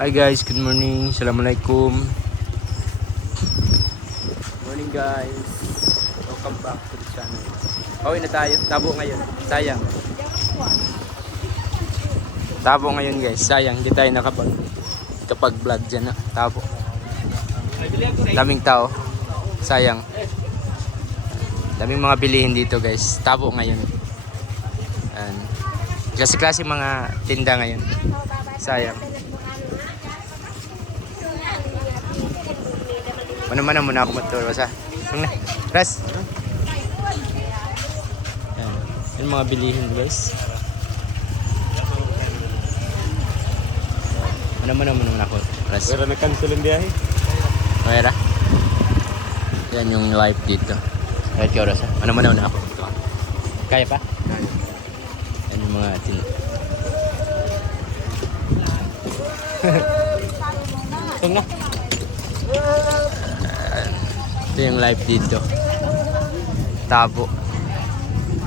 Hi guys, good morning. Assalamualaikum. Morning guys. Welcome back to the channel. Pauwi na tayo. Tabo ngayon. Sayang. Tabo ngayon guys. Sayang. Hindi tayo kapag vlog dyan na. Tabo. Daming tao. Sayang. Daming mga bilihin dito guys. Tabo ngayon. Klase-klase mga tinda ngayon. Sayang. Mana-mana muna ako maturo sa. Ras. Yan mga bilihin guys. Mana-mana muna ako. Ras. Pero na-cancel ang biyahe. Mayra. Yan yung live dito. Right ka oras ha. Mana-mana muna ako. Kaya pa? Yan yung mga Tung na. Ito yung live dito. Tabo.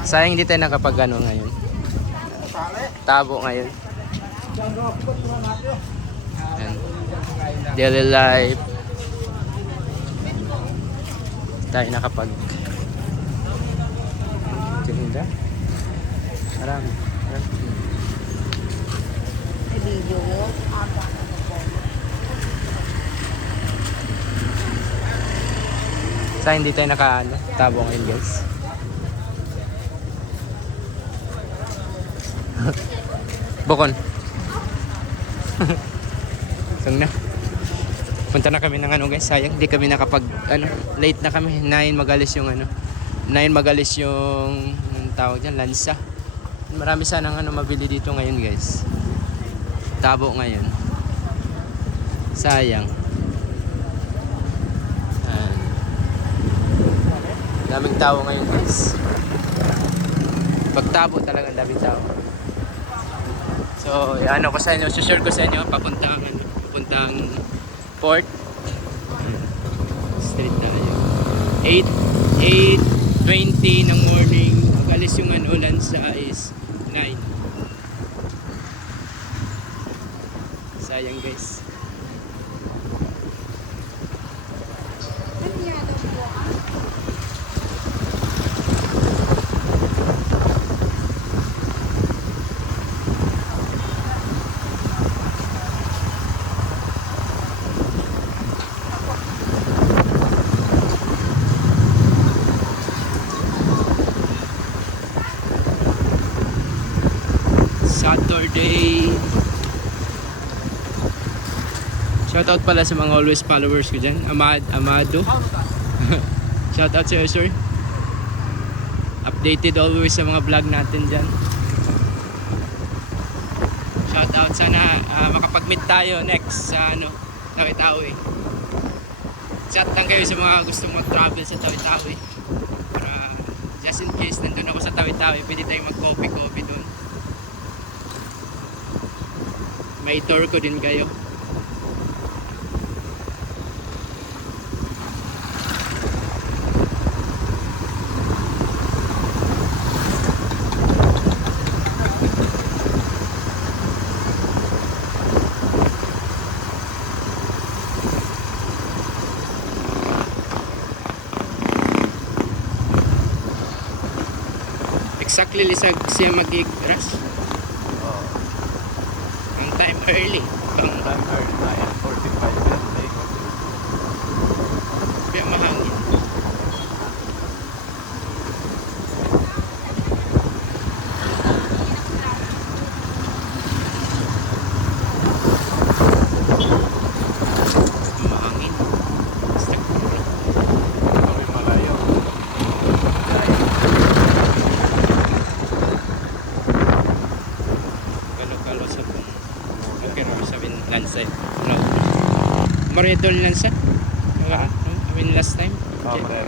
Sayang hindi tayo nakapag ano ngayon. Tabo ngayon. Ayan. Daily life. Tayo nakapag tinda. Marami. Video mo. Sa hindi tayo tabo ngayon guys. Bukon. Saan na? Punta na kami ng guys. Sayang hindi kami late na kami. 9 magalis yung 9 magalis yung tawag dyan, lansa. Marami sanang mabili dito ngayon guys. Tabo ngayon. Sayang. Daming tao ngayon guys. Pagtabo talaga daming tao. So, ko sa inyo, share ko sa inyo papuntang port. Street tayo. 8:20 ng morning. Magalis yung ulan sa is 9. Sayang guys. Saturday. Shoutout pala sa mga always followers ko dyan. Amado. Shoutout sa iyo sir. Updated always sa mga vlog natin dyan. Shoutout. Sana makapag-meet tayo next sa Tawi-Tawi. Chat lang kayo sa mga gustong mag-travel sa Tawi-Tawi. Para just in case nandun ako sa Tawi-Tawi, pwede tayong mag-coffee doon. May tour ko din kayo. Exactly lisag siya mag-igras. Time early. Time early. 9:45 minutes. Kaya mahangin. Mahangin. Basta Kami malayo. Kalo-kalo sa kung pero sabihin landside. No. Marito yung landside? I mean last time? Okay.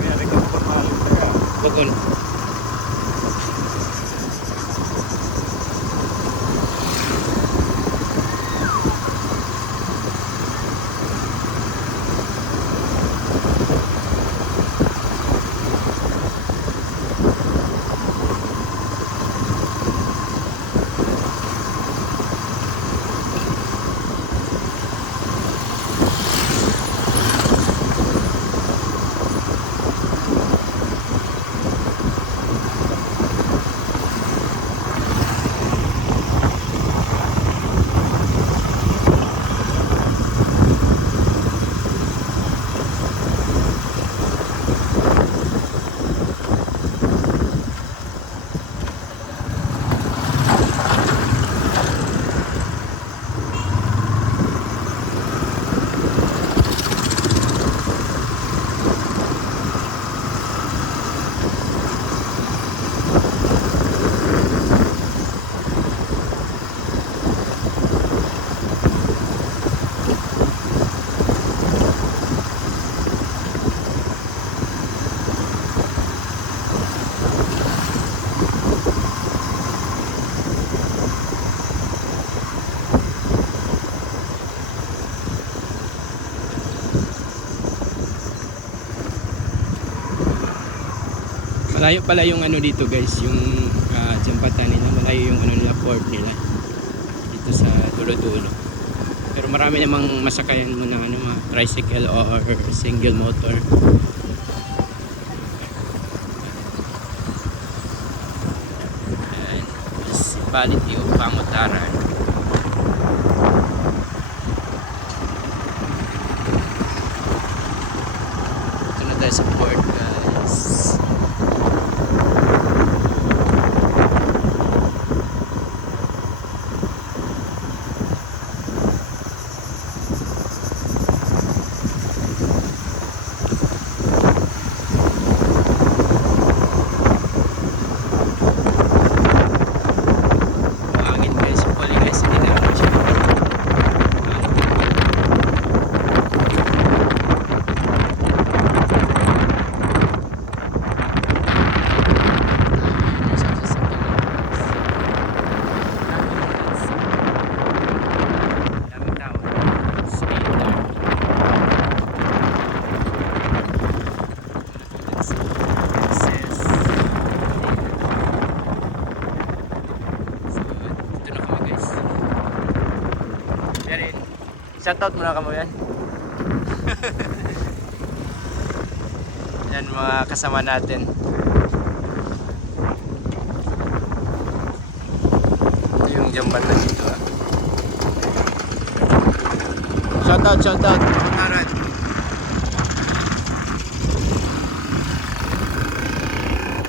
May ari ka pa mahal tayo. Bukol. Malayo pala yung ano dito guys, yung Jampatan nila, malayo yung ano nila, port nila dito sa dulo-dulo. Pero marami namang masakayan mo ng ano, mga tricycle or single motor. Ayan, municipality of Pangutaran. Ito na tayo sa port guys. Hangin guys, yung pali guys, hindi na ako siya. Daming tao. Skater. Sis. So, dito na kami guys. Yan, shoutout muna kamo yan. Yan mga kasama natin. Ito yung jambatan dito ah. Shoutout. Pangutaran.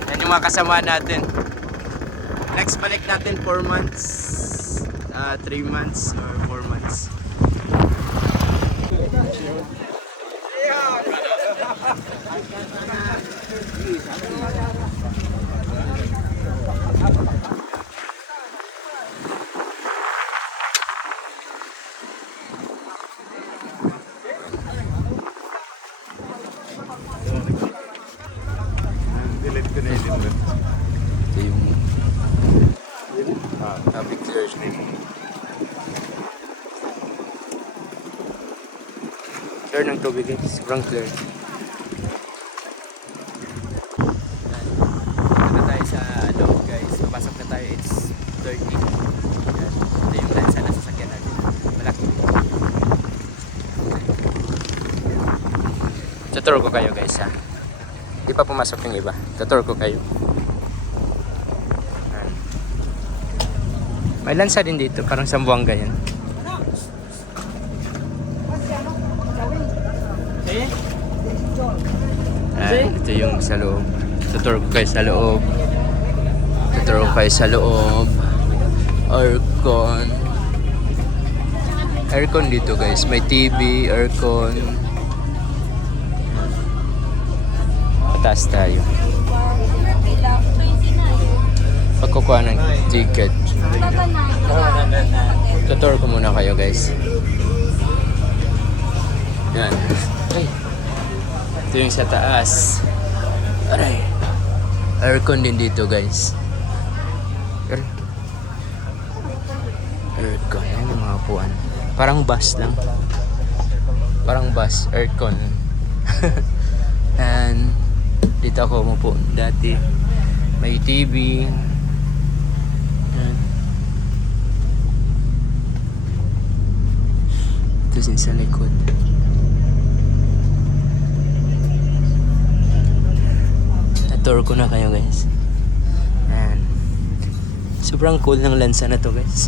Yan yung mga kasama natin. Next balik natin 4 months, 3 months or 4 months. Delete ko na yun. Ito yung public clear. Clear ng tubig guys, sobrang clear. Dito na tayo sa loob guys, papasok na tayo, it's 30. Yan. Ito yung lansa na sasakyan natin, malaki. Tuturo ko kayo guys ha. Di pa pumasok yung iba, tuturo ko kayo. Yan. May lansa din dito, parang Sambuanga yan. Ito yung sa loob. Tuturo ko kayo sa loob. Tuturo ko kayo sa loob. Aircon. Aircon dito guys. May TV, aircon. Pataas tayo. Pagkukuha ng ticket. Tuturo ko muna kayo guys. Yan. Ay. Ito yung sa taas. Aray. Aircon din dito guys. Aircon. Yan yung mga upuan. Parang bus lang. Parang bus. Aircon. And dito ako umupo dati. May TV. Yan. Ito din sa likod. Tour ko na kayo guys. Ayan. Sobrang cool ng lansa na to guys.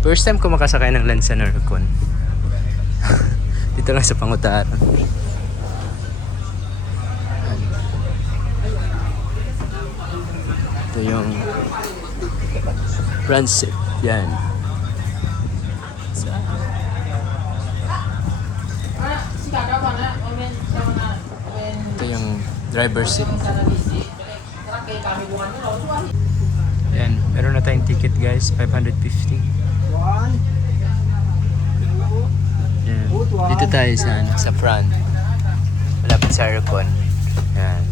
First time ko makasakay ng lansa na aircon. Dito lang sa Pangutaran. Ito yung transit. Yan. Ito yung driver seat. Yan, meron na tayong ticket guys, 550. Yan. Dito tayo sa front. Malapit sa aircon. Yan.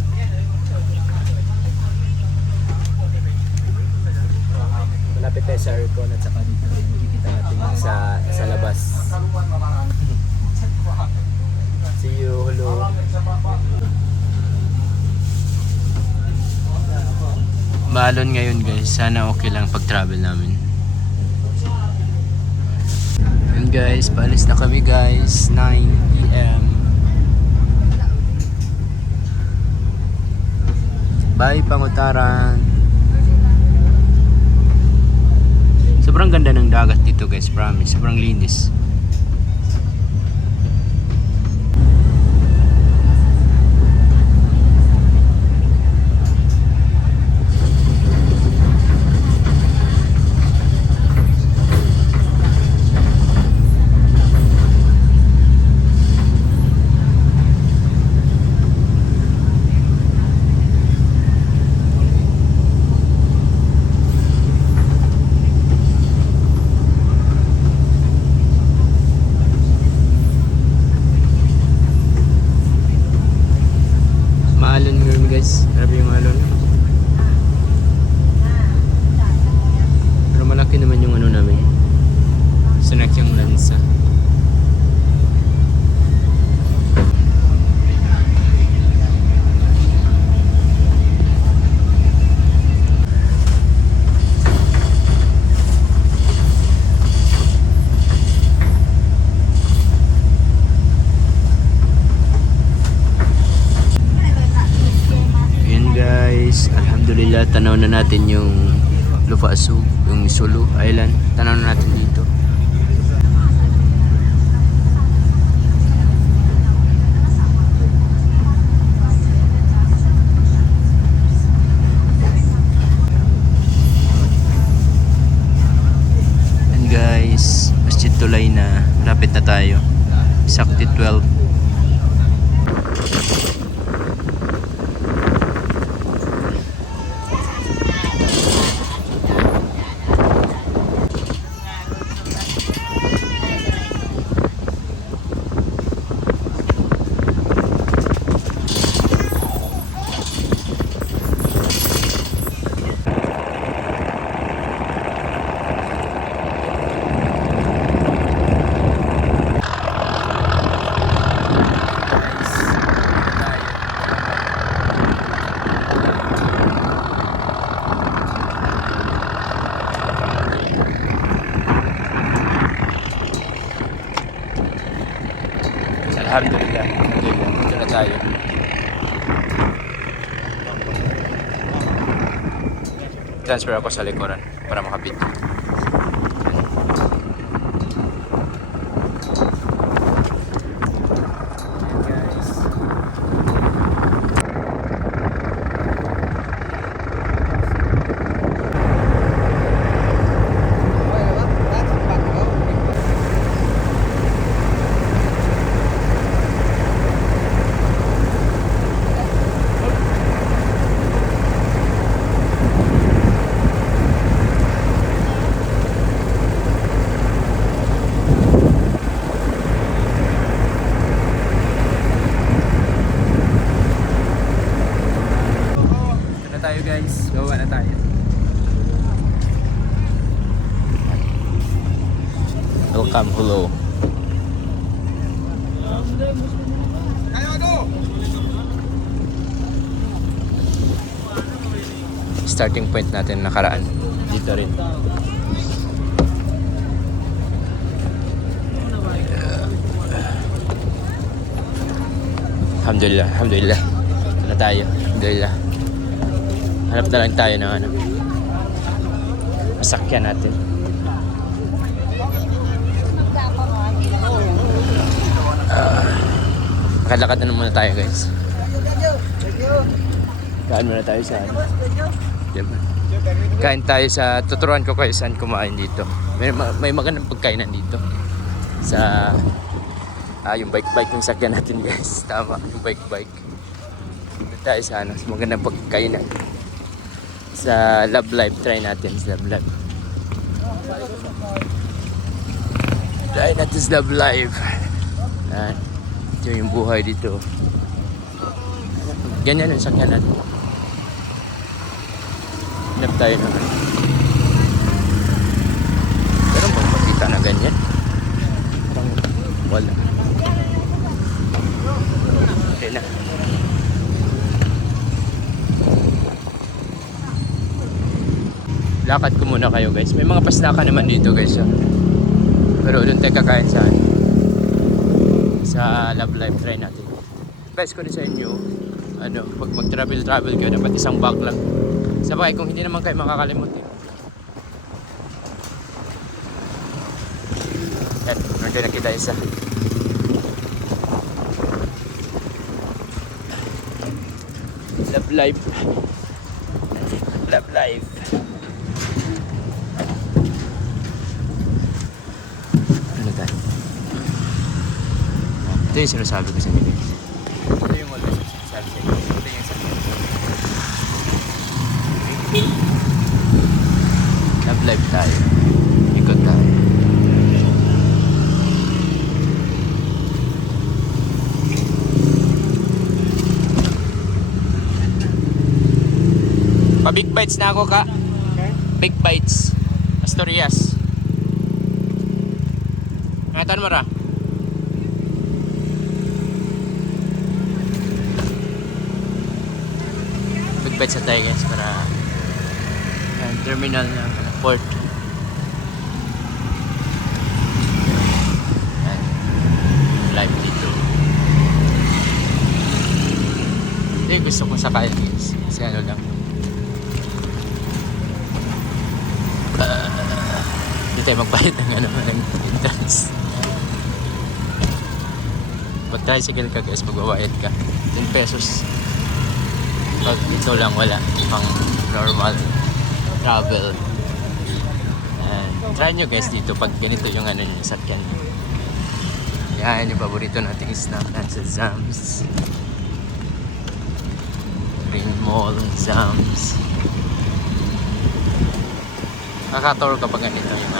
Malapit tayo sa aircon at saka dito nakikita natin sa labas. See you, hello. Maalon ngayon guys. Sana okay lang pag-travel namin. Yun guys, paalis na kami guys. 9 PM. Bye Pangutaran. Sobrang ganda ng dagat dito guys, promise. Sobrang linis. Maalon ngayon guys. Grabe yung alon. Pero malaki naman yung ano namin. Sinakyang lansa. Alhamdulillah, tanaw na natin yung Lufasu, yung Sulu Island. Tanaw na natin dito. And guys, Masjid Tulay na. Lapit na tayo. Sakti 12. Alhamdulillah, alhamdulillah. Dito na tayo. Transfer ako sa likuran para makabit. Tayo guys, bawa na tayo. Welcome, hello. Starting point natin nakaraan. Dito rin. Alhamdulillah, alhamdulillah. Ito na tayo, alhamdulillah. Hanap na lang tayo ng ano, masakyan natin. Makalakad na muna tayo guys. Kain muna tayo sa ano. Diba? Kain tayo sa, tuturuan ko kayo saan kumain dito. May magandang pagkainan dito. Sa, yung bike yung sakyan natin guys. Tama, yung bike. Dito tayo sa ano, sa magandang pagkainan. Sa Love Live, try natin sa Love Live. Try natin sa Love Live. Ito yung buhay dito. Ganyan ang sakyan natin. Hanap tayo naman. Pero magpakita na ganyan. Parang wala. Okay na. lakad ko muna kayo guys. May mga pasnaka naman dito guys. Pero doon tayo kakain sa Love Life. Try natin. Guys, ko rin sa inyo, pag mag-travel kayo, dapat isang bag lang. Sabay, kung hindi naman kayo makakalimut. Yan, nandun na kita isa. Love Life. Love Life. Ano tayo? Ito yung sinasabi ko sa inyo. Ito yung always sinasabi sa inyo. Ito yung sa Love Life tayo. Ikot tayo. Pa-big bites na ako ka. Big bites. Asturias. Ngatan mo ra. Big bites na tayo guys para terminal ng port. Live dito. Hindi gusto ko sakayin guys. Kasi ano lang. Hindi tayo magbayad ng entrance. Pag tricycle ka guys, magbabayad ka 10 pesos. Pag dito lang wala, pang normal travel. And try nyo guys dito pag ganito yung yung sakyan. Yan yung paborito nating snack sa Zams. Green Mall, Zams. Nakaka-tour kapag ganito yung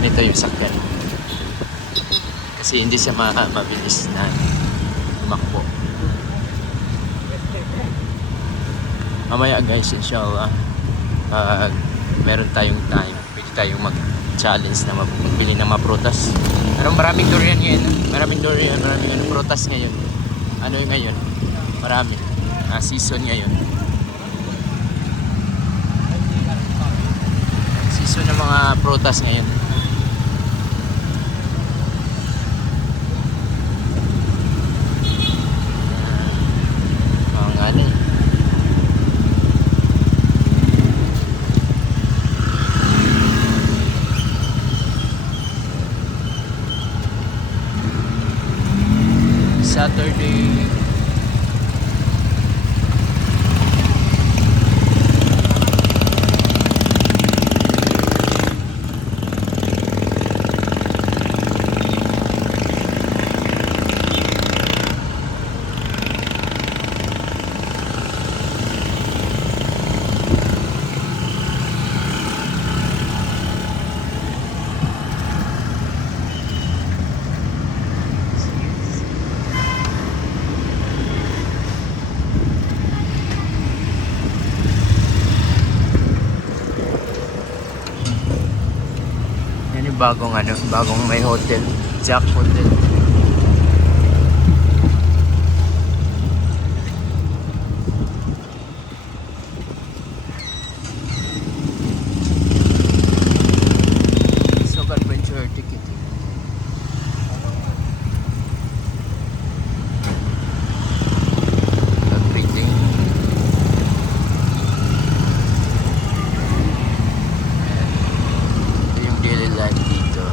ganito yung sakyan. Kasi hindi siya mabilis na tumakbo. Mamaya guys, inshallah, pag meron tayong time, pwede tayong mag-challenge na magbili ng mga prutas. Pero maraming durian ngayon. Maraming durian, maraming prutas ngayon. Ano yung ngayon? Marami. Season ngayon. Season ng mga prutas ngayon. Mga ano eh. Saturday. Bagong may hotel, Jack Hotel. So adventure ticket. Everything. Ito yung daily life dito.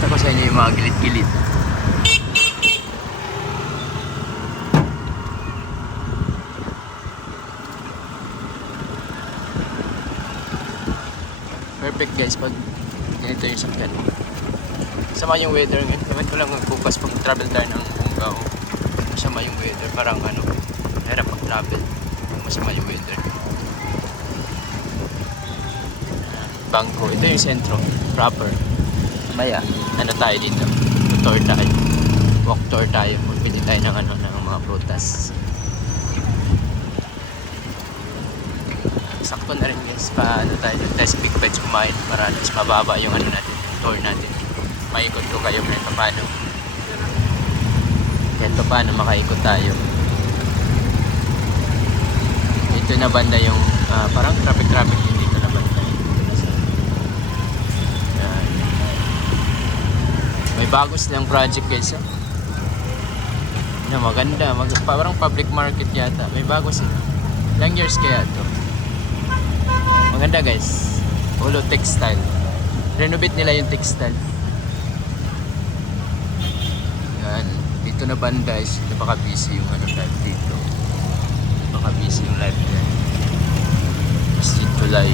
Ito ko sa inyo yung mga gilid-gilid. Perfect guys pag ganito yung sakyan. Sama yung weather ngayon. Dapat ko lang bukas pag travel tayo ng Bungaw. Masama yung weather. Parang hirap pag travel. Masama yung weather. Bangko. Ito yung sentro. Proper. Maya. Tayo dito. Tour tayo. Walk tour tayo. Magbili tayo ng ng mga prutas. sakto na rin guys. Paano tayo doon tayo sa Big Bites kumain para mas mababa yung ano natin, tour natin. Maikot ko kayo kahit paano. Kahit paano makaikot tayo. Ito na banda yung parang traffic din dito na banda. Yan. May bagos lang project guys. Na maganda, parang public market yata. May bago sila. Ilang years kaya to? Maganda guys. Ulo textile. Renovate nila yung textile. Yan. Dito na banda is napaka-busy yung ano live dito. Napaka-busy yung live niya. Masjid Tulay.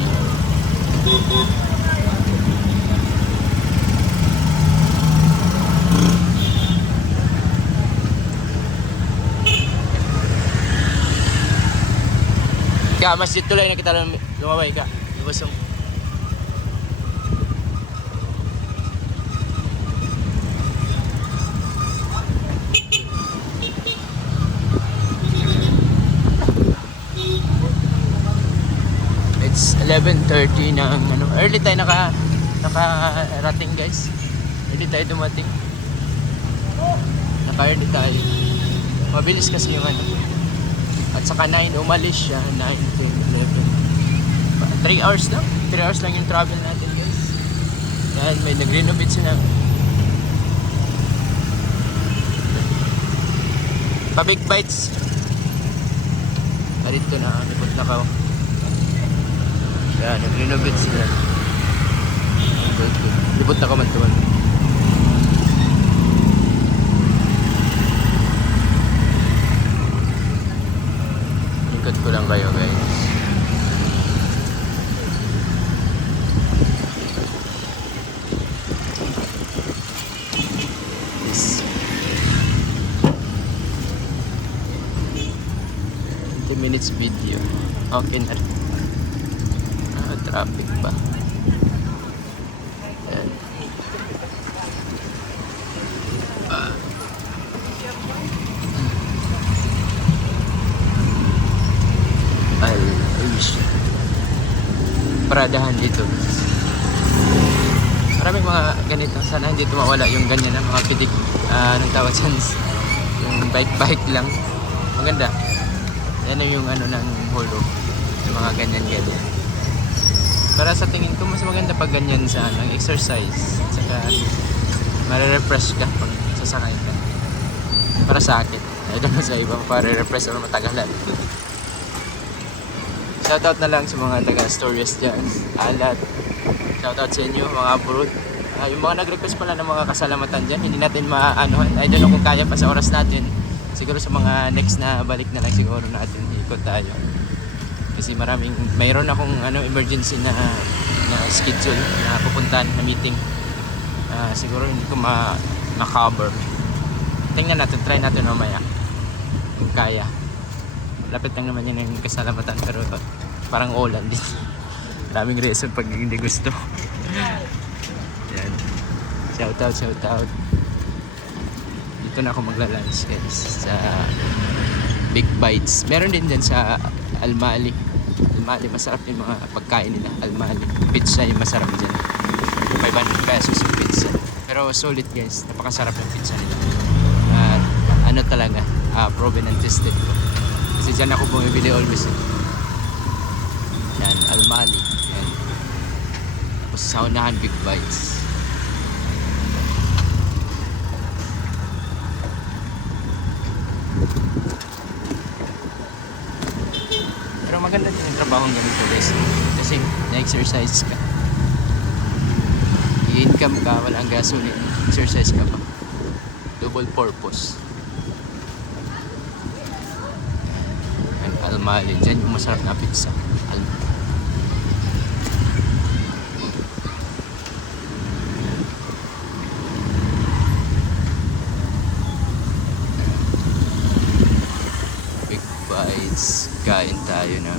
Masjid Tulay na kita lumabay ka. Lubos yung it's 11:30 na ano. Early tayo nakarating guys. Early tayo dumating. Naka-early tayo. Mabilis kasi yung ano. At saka 9 umalis siya, 9, 10, 11. 3 hours lang. 3 hours lang yung travel natin guys. Dahil may nag-renovate sila. Pa-Big Bites. Dito na, libot na ka. Yan, nag-renovate sila. Libot na ka man tuman. Ikot ko lang kayo guys. Yes. 20 minutes video. Okay na rin. Traffic pa. Yan. Paradahan dito. Maraming mga ganito. Sana hindi mawala yung ganyan na mga pidik. Anong tawag dyan? Yung bike lang. Maganda. Yan yung ano ng holo. Yung mga ganyan. Para sa tingin ko mas maganda pag ganyan sa ano, exercise. Saka mare-refresh ka pag sasakay ka. Para sa akin. I don't know sa iba, para refresh or matagalan. Shoutout na lang sa mga taga-stories dyan. Alat. Shoutout sa inyo, mga abroad. Yung mga nag-request pala ng mga kasalamatan dyan, hindi natin maanohan. I don't know kung kaya pa sa oras natin. Siguro sa mga next na balik na lang siguro natin ikot tayo. Kasi mayroon akong emergency na schedule na pupuntahan na meeting. Siguro hindi ko ma-cover. Tingnan natin, try natin mamaya. Kung kaya. Lapit lang naman yun yung kasalamatan pero parang ulan din. Daming reason pag hindi gusto. Yan. Shoutout. Dito na ako magla-lunch guys sa Big Bites. Meron din dyan sa Almali. Masarap yung mga pagkain nila. Almali. Pizza yung masarap dyan. 500 pesos yung pizza. Pero solid guys. Napakasarap yung pizza nila. At talaga, proven and tested ko. Kasi dyan ako bumibili always. Yan, Almali. Yan. Tapos sa unahan, Big Bites. Pero maganda din yung trabaho ng ganito guys. Kasi na-exercise ka. I-income ka, walang gasoline. Exercise ka pa. Double purpose. Almali, dyan yung masarap na pizza. Big Bites, kain tayo na.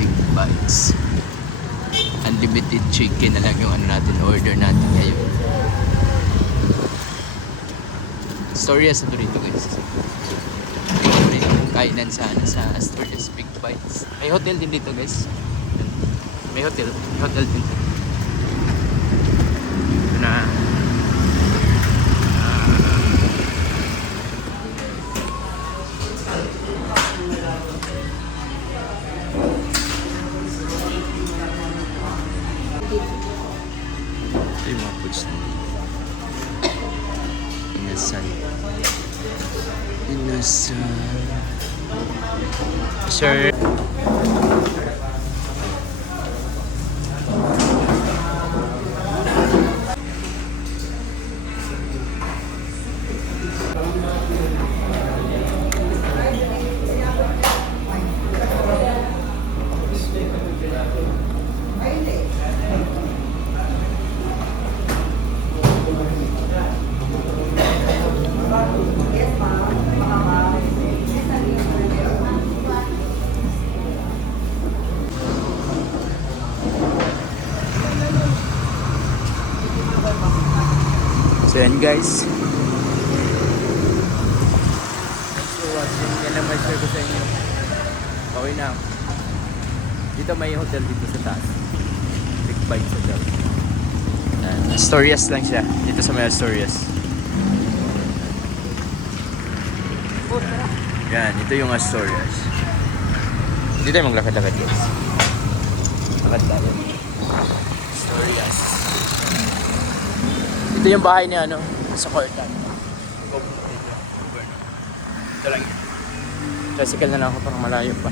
Big Bites. Unlimited chicken na lang yung order natin ngayon. Storya sa Dorito guys. kainan sa Asturias Big Bites. May hotel din dito guys. May hotel din. Ito na. Ito yung mga foods na inasal. Sir. So yan guys. Thanks for watching. Yan lang may share ko sa inyo. Okay na. Dito may hotel dito sa taas. Big Bite sa Hotel. Asturias lang siya. Dito sa may Asturias. Yan, ito yung Asturias. Dito tayo maglakad-lakad guys. Lakad tayo. Asturias. Ito yung bahay ni ano, sa Cortan. Ito lang yun. Tricycle na lang ako, parang malayo pa.